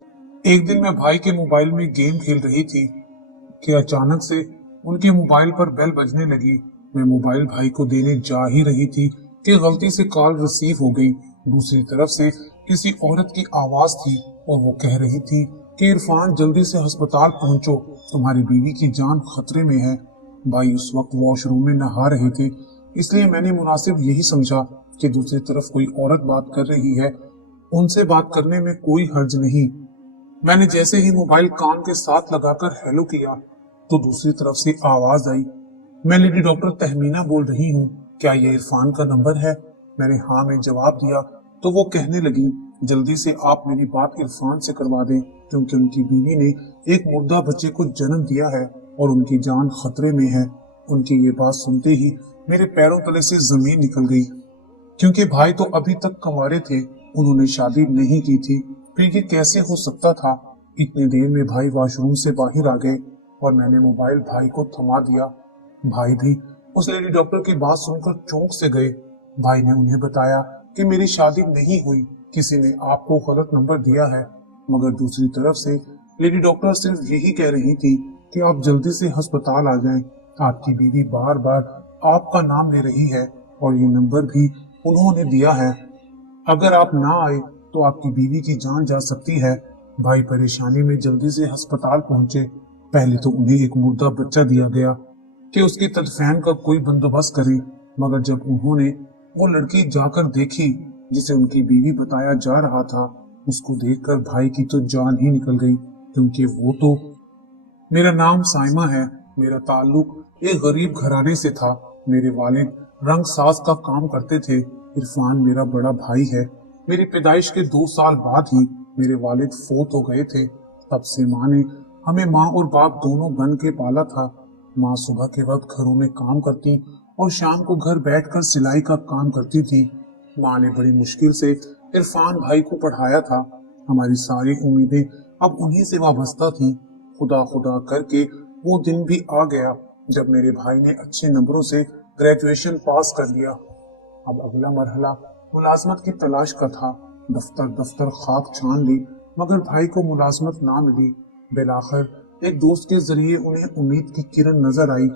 एक दिन मैं भाई के मोबाइल में गेम खेल रही थी कि अचानक से उनके मोबाइल पर बेल बजने लगी। मैं मोबाइल भाई को देने जा ही रही थी कि गलती से कॉल रिसीव हो गई। दूसरी तरफ से किसी औरत की आवाज थी और वो कह रही थी कि इरफान जल्दी से अस्पताल पहुंचो, तुम्हारी बीवी की जान खतरे में है। भाई उस वक्त वॉशरूम में नहा रहे थे, इसलिए मैंने मुनासिब यही समझा कि दूसरी तरफ कोई औरत बात कर रही है, उनसे बात करने में कोई हर्ज नहीं। मैंने जैसे ही मोबाइल कान के साथ लगाकर हेलो किया तो दूसरी तरफ से आवाज आई, मैं लेडी डॉक्टर तहमीना बोल रही हूँ, क्या ये इरफान का नंबर है? मैंने हाँ में जवाब दिया तो वो कहने लगी, जल्दी से आप मेरी बात इरफान से करवा दें, क्योंकि उनकी बीवी ने एक मुर्दा बच्चे को जन्म दिया है और उनकी जान खतरे में है। उनकी ये बात सुनते ही मेरे पैरों तले से जमीन निकल गई, क्योंकि भाई तो अभी तक कंवारे थे, उन्होंने शादी नहीं की थी। फिर ये कैसे हो सकता था? इतनी देर में भाई वॉशरूम से बाहर आ गए और मैंने मोबाइल भाई को थमा दिया। भाई भी उस लेडी डॉक्टर की बात सुनकर चौंक से गए। भाई ने उन्हें बताया कि मेरी शादी नहीं हुई, किसी ने आपको गलत नंबर दिया है। मगर दूसरी तरफ से लेडी डॉक्टर सिर्फ यही कह रही थी कि आप जल्दी से अस्पताल आ जाएं, आपकी बीवी बार बार आपका नाम ले रही है और ये नंबर भी उन्होंने दिया है, अगर आप ना आए तो आपकी बीवी की जान जा सकती है। भाई परेशानी में जल्दी से अस्पताल पहुंचे। पहले तो उन्हें एक मुर्दा बच्चा दिया गया कि उसकी तदफीन का कोई बंदोबस्त करे, मगर जब उन्होंने वो लड़की जाकर देखी जिसे उनकी बीवी बताया जा रहा था, उसको देखकर भाई की तो जान ही निकल गई, क्योंकि वो तो मेरा नाम साइमा है, मेरा ताल्लुक एक गरीब घराने से था, मेरे वालिद रंग साज का काम करते थे, इरफान मेरा बड़ा भाई है। मेरी पैदाइश के 2 साल बाद ही मेरे वालिद फोत हो गए थे। तब से माँ ने हमें माँ और बाप दोनों बन के पाला था। माँ सुबह के वक्त घरों में काम करती और शाम को घर बैठकर सिलाई का काम करती थी। माँ ने बड़ी मुश्किल से इरफान भाई को पढ़ाया था। हमारी सारी उम्मीदें अब उन्हीं से वाबस्ता थी। खुदा खुदा करके वो दिन भी आ गया जब मेरे भाई ने अच्छे नंबरों से ग्रेजुएशन पास कर लिया। अब अगला मरहला मुलाजमत की तलाश का था। दफ्तर दफ्तर खाक छान ली, मगर भाई को मुलाजमत ना मिली। बिलाखिर एक दोस्त के जरिए उन्हें उम्मीद की किरण नजर आई।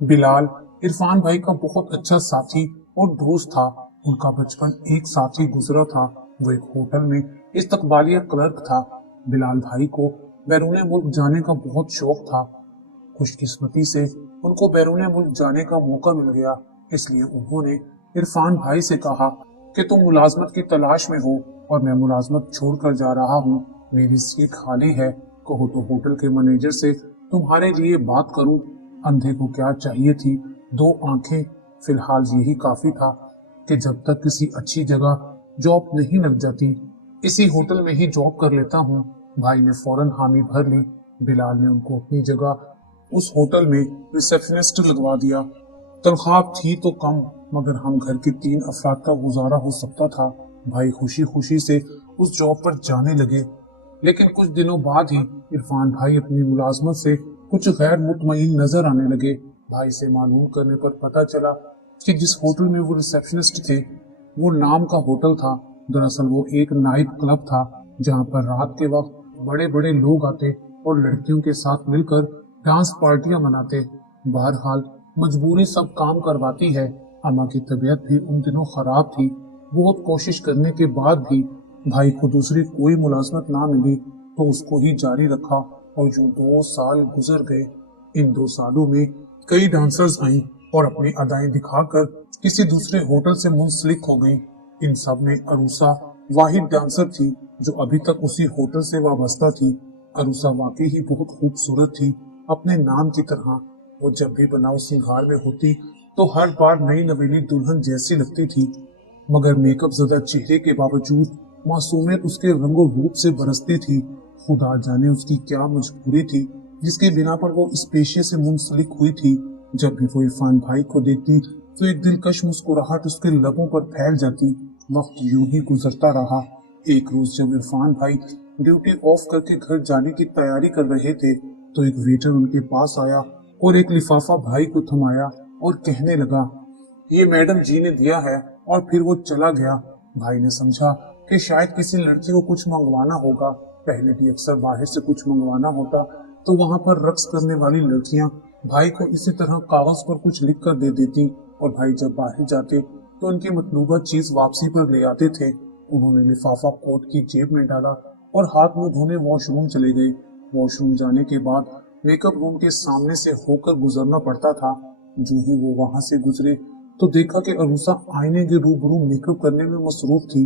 बिलाल इरफान भाई का बहुत अच्छा साथी और दोस्त था। उनका बचपन एक साथ ही गुजरा था। वो एक होटल में इस्तकबालिया क्लर्क था। बिलाल भाई को बैरून मुल्क जाने का बहुत शौक था। खुशकिस्मती से उनको बैरून मुल्क जाने का मौका मिल गया, इसलिए उन्होंने इरफान भाई से कहा कि तुम मुलाजमत की तलाश में हो और मैं मुलाजमत छोड़कर जा रहा हूँ, मेरी सीट खाली है, कहो तो होटल के मैनेजर से तुम्हारे लिए बात करूं। अंधे को क्या चाहिए थी, 2 आंखें। फिलहाल यही काफी था कि जब तक किसी अच्छी जगह जॉब नहीं लग जाती, इसी होटल में ही जॉब कर लेता हूँ। भाई ने फौरन हामी भर ली। बिलाल ने उनको अपनी जगह उस होटल में रिसेप्शनिस्ट लगवा दिया। तनख्वाह थी तो कम, मगर हम घर के 3 अफराद का गुजारा हो सकता था। भाई खुशी खुशी से उस जॉब पर जाने लगे, लेकिन कुछ दिनों बाद ही इरफान भाई अपनी मुलाजमत से कुछ गैर मुतमईन नजर आने लगे। भाई से मालूम करने पर पता चला कि जिस होटल में वो रिसेप्शनिस्ट थे, वो नाम का होटल था। दरअसल वो एक नाइट क्लब था, जहाँ पर रात के वक्त बड़े बड़े लोग आते और लड़कियों के साथ मिलकर डांस पार्टियां मनाते। बहरहाल मजबूरी सब काम करवाती है। अम्मा की तबीयत भी उन दिनों खराब थी। बहुत कोशिश करने के बाद भी भाई को दूसरी कोई मुलाजमत ना मिली तो उसको ही जारी रखा और जो 2 साल गुजर गए, इन 2 सालों में कई डांसर्स आई और अपनी अदाएं दिखाकर किसी दूसरे होटल से मुंसलिक हो गई। इन सब में अरूसा वाहिद डांसर थी जो अभी तक उसी होटल से वाबस्ता थी। अरूसा वाकई ही बहुत खूबसूरत थी, अपने नाम की तरह। वो जब भी बनाव सिंगार में होती तो हर बार नई नवेली दुल्हन जैसी लगती थी, मगर मेकअप ज़दा चेहरे के बावजूद मासूमियत उसके रंगो रूप से बरसती थी। खुदा जाने उसकी क्या मजबूरी थी जिसके बिना पर वो इस पेशे से मुंसलिक हुई थी। जब भी वो इरफान भाई को देखती तो एक दिलकश मुस्कुराहट उसके लबों पर फैल जाती। वक्त यूं ही गुजरता रहा। एक रोज जब इरफान भाई ड्यूटी ऑफ करके घर जाने की तैयारी कर रहे थे तो एक वेटर उनके पास आया और एक लिफाफा भाई को थमाया और कहने लगा, ये मैडम जी ने दिया है, और फिर वो चला गया। भाई ने समझा कि शायद किसी लड़की को कुछ मंगवाना होगा, पहले भी अक्सर बाहर से कुछ मंगवाना होता तो वहां पर रक्स करने वाली लड़कियां भाई को इसी तरह कागज पर कुछ लिख कर दे देती और भाई जब बाहर जाते तो उनकी मतलूबा चीज वापसी पर ले आते थे। उन्होंने लिफाफा कोट की जेब में डाला और हाथ मुंह धोने वॉशरूम चले गए। वॉशरूम जाने के बाद मेकअप रूम के सामने से होकर गुजरना पड़ता था। जो ही वो वहां से गुजरे तो देखा कि अरूसा आईने के रूबरू मेकअप करने में मसरूफ थी।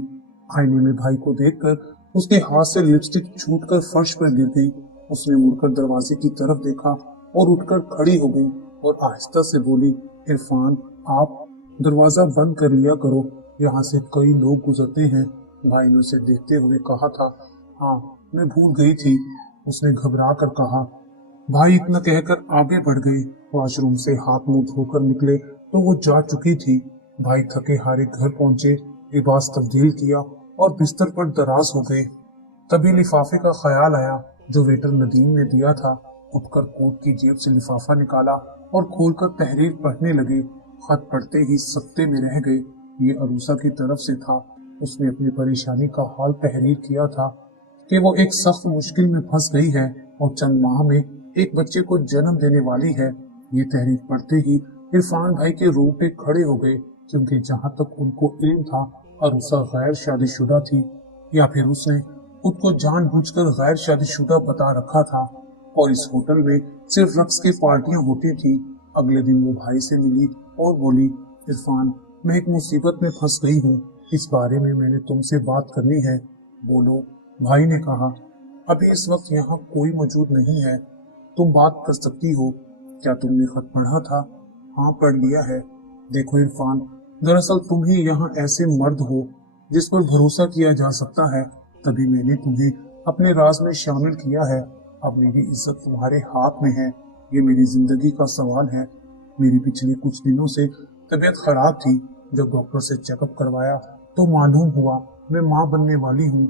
आईने में भाई को देखकर उसके हाथ से लिपस्टिक छूटकर फर्श पर गिर गई। उसने मुड़कर दरवाजे की तरफ देखा और उठकर खड़ी हो गई और आहिस्ता से बोली, इरफान आप दरवाजा बंद कर लिया करो, यहाँ से कई लोग गुजरते हैं। भाई ने उसे देखते हुए कहा था, हाँ मैं भूल गई थी। उसने घबरा कर कहा। भाई इतना कहकर आगे बढ़ गए। वॉशरूम से हाथ मुंह धोकर निकले तो वो जा चुकी थी। भाई थके हारे घर पहुंचे, लिबास तब्दील किया और बिस्तर पर दराज हो गए। तभी लिफाफे का ख्याल आया जो वेटर नदीम ने दिया था। उठकर कोट की जेब से लिफाफा निकाला और खोलकर तहरीर पढ़ने लगे। खत पढ़ते ही सकते में रह गए। ये अरूसा की तरफ से था। उसने अपनी परेशानी का हाल तहरीर किया था कि वो एक सख्त मुश्किल में फंस गई है और चंद माह में एक बच्चे को जन्म देने वाली है। ये तहरीर पढ़ते ही इरफान भाई के रोंगटे खड़े हो गए, क्योंकि जहाँ तक उनको इल्म था अरूसा गैर शादीशुदा थी, या फिर उसने खुद को जानबूझकर गैर शादीशुदा बता रखा था। और इस होटल में सिर्फ रक्स की पार्टियां होती थी। अगले दिन वो भाई से मिली और बोली, इरफान मैं एक मुसीबत में फंस गई हूँ, इस बारे में मैंने तुमसे बात करनी है। बोलो। भाई ने कहा, अभी इस वक्त यहाँ कोई मौजूद नहीं है, तुम बात कर सकती हो। क्या तुमने खत पढ़ा था? हाँ पढ़ लिया है। देखो इरफान, दरअसल तुम ही यहाँ ऐसे मर्द हो जिस पर भरोसा किया जा सकता है, तभी मैंने तुम्हें अपने राज में शामिल किया है। अब मेरी इज्जत तुम्हारे हाथ में है, ये मेरी जिंदगी का सवाल है। मेरी पिछले कुछ दिनों से तबीयत खराब थी। जब डॉक्टर से चेकअप करवाया तो मालूम हुआ मैं माँ बनने वाली हूँ।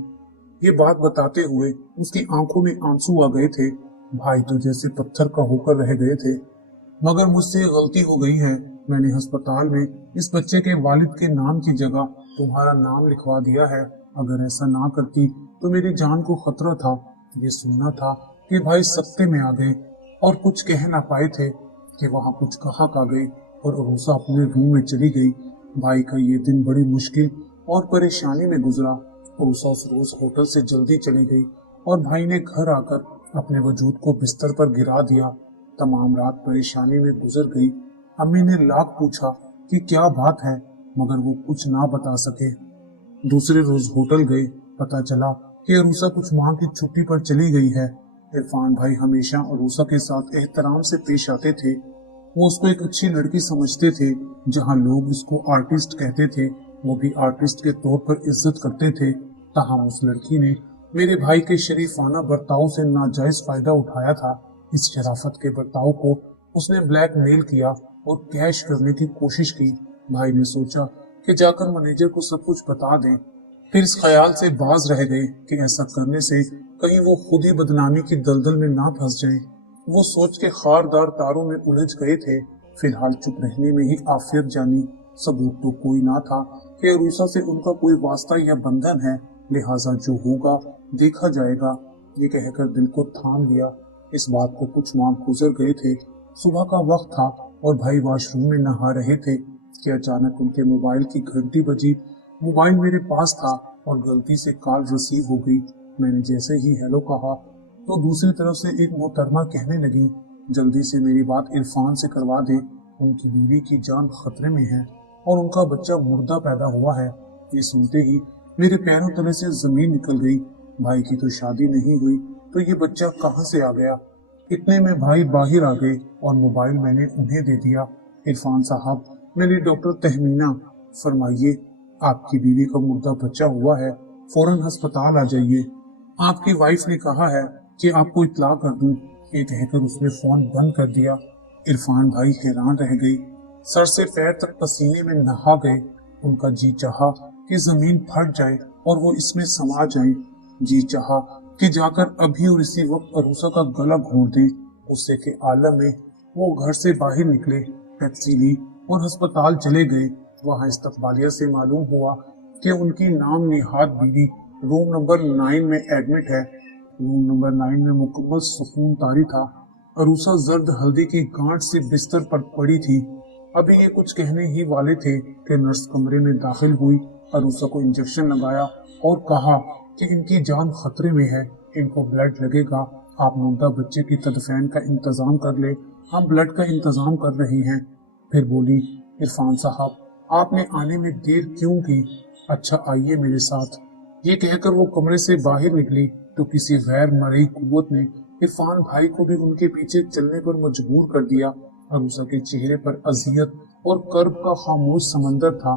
ये बात बताते हुए उसकी आंखों में आंसू आ गए थे। भाई तो जैसे पत्थर का होकर रह गए थे। मगर मुझसे गलती हो गई है। मैंने अस्पताल में इस बच्चे के वालिद के नाम की जगह तुम्हारा नाम लिखवा दिया है। अगर ऐसा ना करती तो मेरी जान को खतरा था। ये सुनना था कि भाई सख्ते में आ गए और कुछ कह ना पाए थे कि वहाँ कुछ कहा आ गई और अरूसा अपने रूम में चली गई। भाई का ये दिन बड़ी मुश्किल और परेशानी में गुजरा। अरूसा उस रोज होटल से जल्दी चली गई और भाई ने घर आकर अपने वजूद को बिस्तर पर गिरा दिया। तमाम रात परेशानी में गुजर गई। अम्मी ने लाख पूछा कि क्या बात है, मगर वो कुछ ना बता सके। दूसरे रोज होटल गए। पता चला कि अरूसा कुछ माह की छुट्टी पर चली गई है। इरफान भाई हमेशा अरूसा के साथ एहतराम से पेश आते थे। वो उसको एक अच्छी लड़की समझते थे। जहाँ लोग उसको आर्टिस्ट कहते थे, वो भी आर्टिस्ट के तौर पर इज्जत करते थे। ताहम उस लड़की ने मेरे भाई के शरीफाना बर्ताव से नाजायज फायदा उठाया था। इस शराफत के बर्ताव को उसने ब्लैकमेल किया और कैश करने की कोशिश की। भाई ने सोचा कि जाकर मैनेजर को सब कुछ बता दें। फिर इस ख्याल से बाज रह गए कि ऐसा करने से कहीं वो खुद ही बदनामी की दलदल में ना फंस जाए। वो सोच के खारदार तारों में उलझ गए थे। फिलहाल चुप रहने में ही आफियत जानी। सबूत तो कोई ना था कि अरूसा से उनका कोई वास्ता या बंधन है, लिहाजा जो होगा देखा जाएगा। ये कहकर दिल को थाम लिया। इस बात को कुछ माह गुजर गए थे। सुबह का वक्त था और भाई वॉशरूम में नहा रहे थे कि अचानक उनके मोबाइल की घंटी बजी। मोबाइल मेरे पास था और गलती से कॉल रिसीव हो गई। मैंने जैसे ही हेलो कहा तो दूसरी तरफ से एक मोहतरमा कहने लगी, जल्दी से मेरी बात इरफान से करवा दे, उनकी बीवी की जान खतरे में है और उनका बच्चा मुर्दा पैदा हुआ है। ये सुनते ही मेरे पैरों तले से जमीन निकल गई। भाई की तो शादी नहीं हुई तो ये बच्चा कहाँ से आ गया। इतने में भाई बाहर आ गए और मोबाइल मैंने उन्हें दे दिया। इरफान साहब, मैंने डॉक्टर तहमीना, फरमाइए। आपकी बीवी का मुर्दा बच्चा हुआ है, फौरन अस्पताल आ जाइए। आपकी वाइफ ने कहा है कि आपको इत्तला कर दूं। ये कहकर उसने फोन बंद कर दिया। इरफान भाई हैरान रह गई। सर से पैर तक पसीने में नहा गए। उनका जी चाहा कि जमीन फट जाए और वो इसमें समा जाए। जी चाहा कि जाकर अभी और इसी वक्त अरूसा का गला घोंट दे। गुस्से के आलम में वो घर से बाहर निकले, टैक्सी ली और अस्पताल चले गए। वहां इस्तकबालिया से मालूम हुआ कि उनकी नाम निहाद बीवी रूम नंबर 9 में एडमिट है। रूम नंबर 9 में मुकम्मल सुकून तारी था। अरूसा जर्द हल्दी की गांठ से बिस्तर पर पड़ी थी। अभी ये कुछ कहने ही वाले थे कि नर्स कमरे में दाखिल हुई, अरूसा को इंजेक्शन लगाया और कहा कि इनकी जान खतरे में है, इनको ब्लड लगेगा, आप मुर्दा बच्चे की तदफीन का इंतजाम कर ले, हम ब्लड का इंतजाम कर रहे हैं। फिर बोली, इरफान साहब, आपने आने में देर क्यों की? अच्छा आइए मेरे साथ। ये कहकर वो कमरे से बाहर निकली तो किसी गैर मरई कुव्वत ने इरफान भाई को भी उनके पीछे चलने पर मजबूर कर दिया। अरूसा के चेहरे पर अजियत और कर्ब का खामोश समंदर था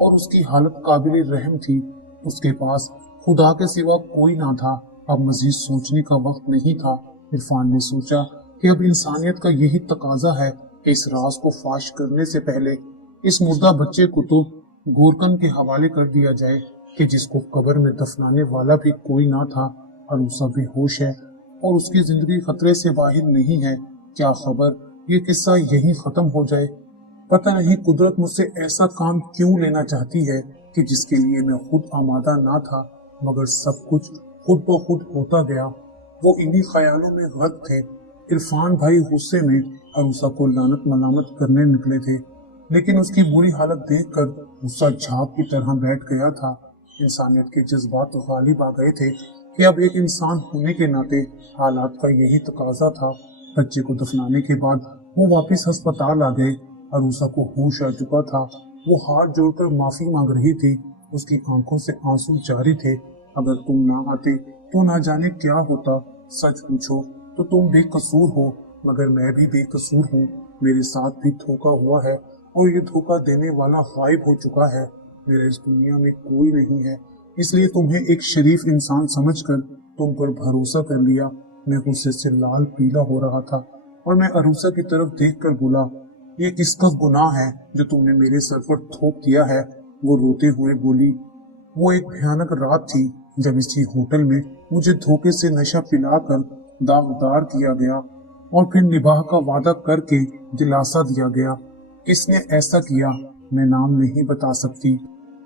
और उसकी हालत काबिल रहम थी। उसके पास खुदा के सिवा कोई ना था। अब मजीद सोचने का वक्त नहीं था। इरफान ने सोचा कि अब इंसानियत का यही तकाजा है कि इस राज को फाश करने से पहले इस मुर्दा बच्चे को तो गोरकन के हवाले कर दिया जाए कि जिसको कब्र में दफनाने वाला भी कोई ना था। अरूसा बेहोश है और उसकी जिंदगी खतरे से बाहर नहीं है। क्या खबर ये किस्सा यहीं खत्म हो जाए। पता नहीं कुदरत मुझसे ऐसा काम क्यों लेना चाहती है कि जिसके लिए मैं खुद आमादा ना था, मगर सब कुछ खुद ब खुद होता गया। वो इन्हीं ख्यालों में गर्क थे। इरफान भाई गुस्से में अरूसा को लानत मलामत करने निकले थे, लेकिन उसकी बुरी हालत देखकर गुस्सा झाप की तरह बैठ गया था। इंसानियत के जज्बात तो गालिब आ गए थे कि अब एक इंसान होने के नाते हालात का यही तकाजा था। बच्चे को दफनाने के बाद वो वापस अस्पताल आ गए। अरूसा को होश आ चुका था। वो हाथ जोड़कर माफी मांग रही थी। उसकी आंखों से आंसू जारी थे। अगर तुम ना आते तो ना जाने क्या होता। सच पूछो तो तुम बेकसूर हो, मगर मैं भी बेकसूर हूँ। मेरे साथ भी धोखा हुआ है और ये धोखा देने वाला गायब हो चुका है। मेरा इस दुनिया में कोई नहीं है, इसलिए तुम्हें एक शरीफ इंसान समझकर तुम पर भरोसा कर लिया। मैं गुस्से से लाल पीला हो रहा था और मैं अरूसा की तरफ देखकर बोला, ये किसका गुनाह है जो तुमने मेरे सर पर थोप दिया है? वो रोते हुए बोली, वो एक भयानक रात थी जब इसी होटल में मुझे धोखे से नशा पिलाकर दागदार किया गया और फिर निभाह का वादा करके दिलासा दिया गया। किसने ऐसा किया मैं नाम नहीं बता सकती।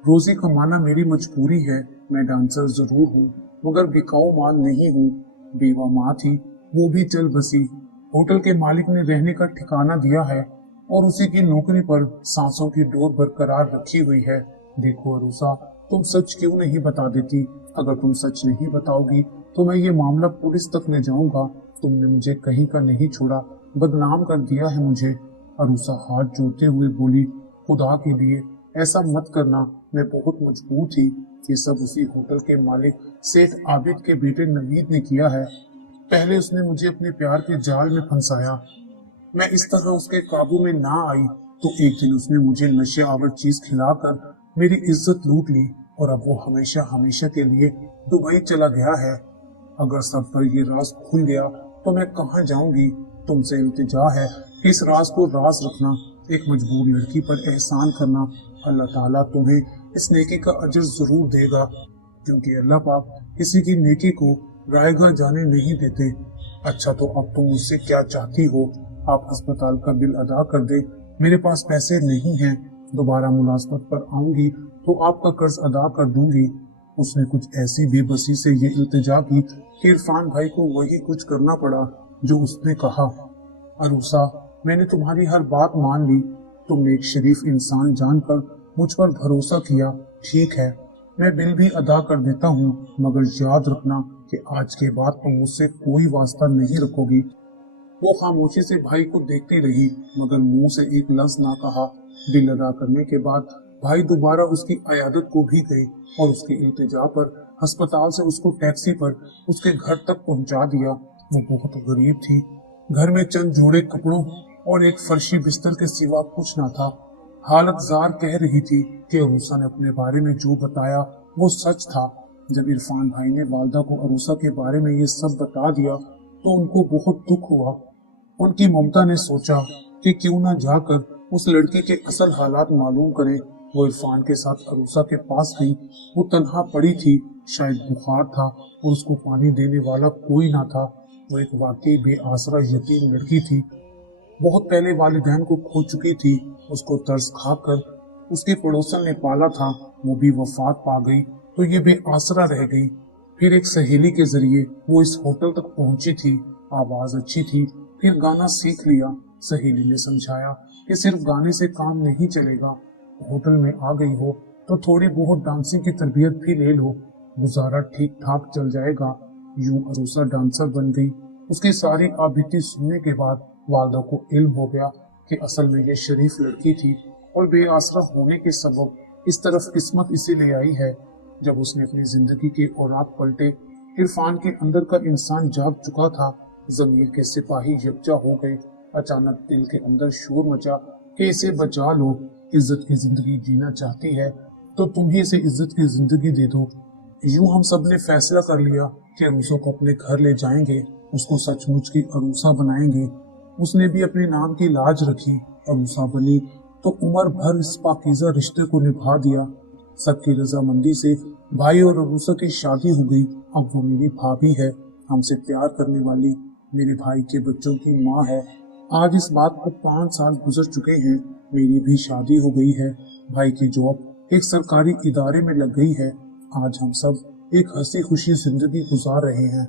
रोजी कमाना मेरी मजबूरी है। मैं डांसर जरूर हूँ, मगर बिकाऊ माल नहीं हूँ। बेवा माँ थी, वो भी चल बसी। होटल के मालिक ने रहने का ठिकाना दिया है और उसी की नौकरी पर सांसों की डोर बरकरार रखी हुई है। देखो अरूसा, तुम सच क्यों नहीं बता देती? अगर तुम सच नहीं बताओगी तो मैं ये मामला पुलिस तक ले जाऊंगा। तुमने मुझे कहीं का नहीं छोड़ा, बदनाम कर दिया है मुझे। अरूसा हाथ जोड़ते हुए बोली, खुदा के लिए ऐसा मत करना, मैं बहुत मजबूर थी। ये सब उसी होटल के मालिक सेठ आबिद के बेटे नवीद ने किया है। पहले उसने मुझे अपने प्यार के जाल में फंसाया। मैं इस तरह उसके काबू में ना आई तो एक दिन उसने मुझे नशे आवर चीज खिलाकर मेरी इज्जत लूट ली और अब वो हमेशा हमेशा के लिए दुबई चला गया है। अगर सब पर ये राज खुल गया तो मैं कहाँ जाऊंगी? तुमसे इल्तिजा है कि इस राज को राज रखना। एक मजबूर लड़की पर एहसान करना, अल्लाह ताला तुम्हें इस नेकी का अजर जरूर देगा, क्योंकि अल्लाह पाक किसी की नेकी को रायगा जाने नहीं देते। अच्छा तो अब तुम मुझसे क्या चाहती हो? आप अस्पताल का बिल अदा कर दे। मेरे पास पैसे नहीं हैं। दोबारा मुलाजमत पर आऊंगी तो आपका कर्ज अदा कर दूंगी। उसने कुछ ऐसी बेबसी से ये इल्तिजा की कि इरफान भाई को वही कुछ करना पड़ा जो उसने कहा। अरूसा, मैंने तुम्हारी हर बात मान ली। तुमने एक शरीफ इंसान जानकर मुझ पर भरोसा किया। ठीक है, मैं बिल भी अदा कर देता हूँ, मगर याद रखना कि आज के बाद तुम मुझसे कोई वास्ता नहीं रखोगी। वो खामोशी से भाई को देखती रही, मगर मुंह से एक लफ्ज ना कहा। बिल अदा करने के बाद भाई दोबारा उसकी अयादत को भी गई और उसके इल्तिजा पर अस्पताल से उसको टैक्सी पर उसके घर तक पहुंचा दिया। वो बहुत गरीब थी। घर में चंद जोड़े कपड़ों और एक फर्शी बिस्तर के सिवा कुछ ना था। हालत जार कह रही थी कि अरूसा ने अपने बारे में जो बताया वो सच था। जब इरफान भाई ने वालदा को अरूसा के बारे में ये सब बता दिया तो उनको बहुत दुख हुआ। उनकी ममता ने सोचा कि क्यों ना जाकर उस लड़की के असल हालात मालूम करे। वो इरफान के साथ अरूसा के पास गई। वो तन्हा पड़ी थी, शायद बुखार था और उसको पानी देने वाला कोई ना था। वो एक वाकई बेआसरा यतीम लड़की थी। बहुत पहले वालिदैन को खो चुकी थी। उसको तरस खाकर उसके पड़ोसन ने पाला था। वो भी वफात पा गई तो ये बेआसरा रह गई। फिर एक सहेली के जरिए वो इस होटल तक पहुंची थी। आवाज अच्छी थी, फिर गाना सीख लिया। सहेली ने समझाया कि सिर्फ गाने से काम नहीं चलेगा, होटल में आ गई हो तो थोड़ी बहुत डांसिंग की तरबियत भी ले लो, गुजारा ठीक ठाक चल जाएगा। यूं अरूसा डांसर बन गई। उसकी सारी आबिती सुनने के बाद वालदा को इल्म हो गया कि असल में ये शरीफ लड़की थी और बेआसरा होने के सबब इस तरफ किस्मत इसे ले आई है। जब उसने अपनी जिंदगी के औरात पलटे, इरफान के अंदर का इंसान जाग चुका था, जमीर के सिपाही यकजा हो गए। अचानक दिल के अंदर शोर मचा कि इसे बचा लो, इज्जत की जिंदगी जीना चाहती है तो तुम ही इसे इज्जत की जिंदगी दे दो। यूं हम सब ने फैसला कर लिया कि अरूसा को अपने घर ले जाएंगे, उसको सचमुच की अरूसा बनाएंगे। उसने भी अपने नाम की लाज रखी, अरूसा बनी तो उम्र भर इस पाकीज़ा रिश्ते को निभा दिया। सबकी रजामंदी से भाई और अरूसा की शादी हो गई। अब वो मेरी भाभी है, हमसे प्यार करने वाली, मेरे भाई के बच्चों की माँ है। आज इस बात को 5 साल गुजर चुके हैं। मेरी भी शादी हो गई है, भाई की जॉब एक सरकारी इदारे में लग गई है। आज हम सब एक हंसी खुशी जिंदगी गुजार रहे हैं।